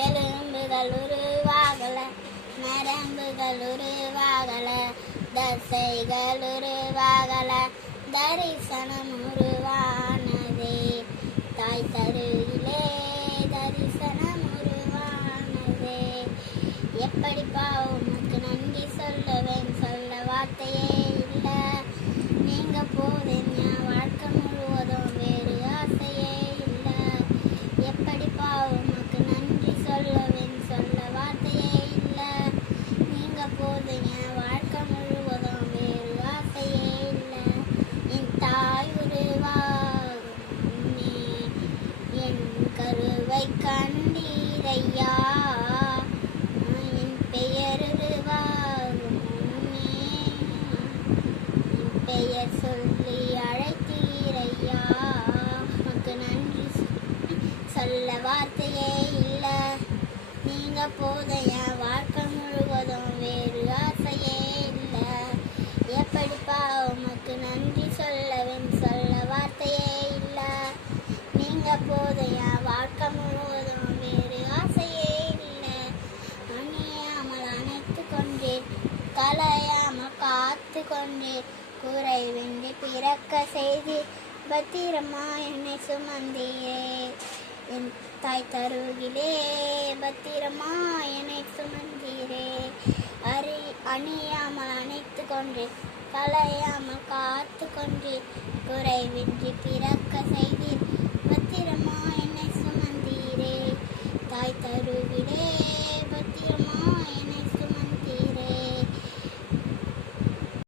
எலும்புகள் உருவாகல, நரம்புகள் உருவாகல, தசைகள் உருவாகல, தரிசனம் உருவானதே. தாய் தருகிலே தரிசனம் உருவானதே. எப்படிப்பா உனக்கு நன்றி சொல்லுவேன், சொல்ல வார்த்தையே இல்லை. நீங்க போதும் என் வாழ்க்கை முழுவதும், வேறு ஆசையே இல்லை. எப்படிப்பா உனக்கு நன்றி சொல்லுவேன், சொல்ல வார்த்தையே இல்லை. நீங்க போதும் என் வாழ்க்கை முழுவதும், வேறு ஆசையே இல்லை. என் தாய் உருவாகும் முன்னே என் கருவை கண்டீரையா. என் பெயர் உருவாகும் முன்னே என் பெயர் சொல்லி அழைத்தீரையா. உனக்கு நன்றி சொல்ல வார்த்தையே இல்லை. நீங்க போதும் என் வாழ்க்கை முழுவதும், வேறு ஆசையே இல்லை. எப்படிப்பா உமக்கு நன்றி சொல்லுவேன், சொல்ல வார்த்தையே இல்லை. நீங்க போதும் என் வாழ்க்கை முழுவதும், வேறு ஆசையே இல்லை. அணியாமல் அணைத்து கொண்டேன், கலையாமல் காத்து கொண்டேன், குறைவின்றி பிறக்க செய்தி பத்திரமா என்னை சுமந்தீரே. என் தாய் தருகிலே பத்திரமா என்னை சுமந்தீரே. அணியாமல் அணைத்து கொண்டேன், கலையாமல் காத்து கொண்டேன், குறைவின்றி பிறக்க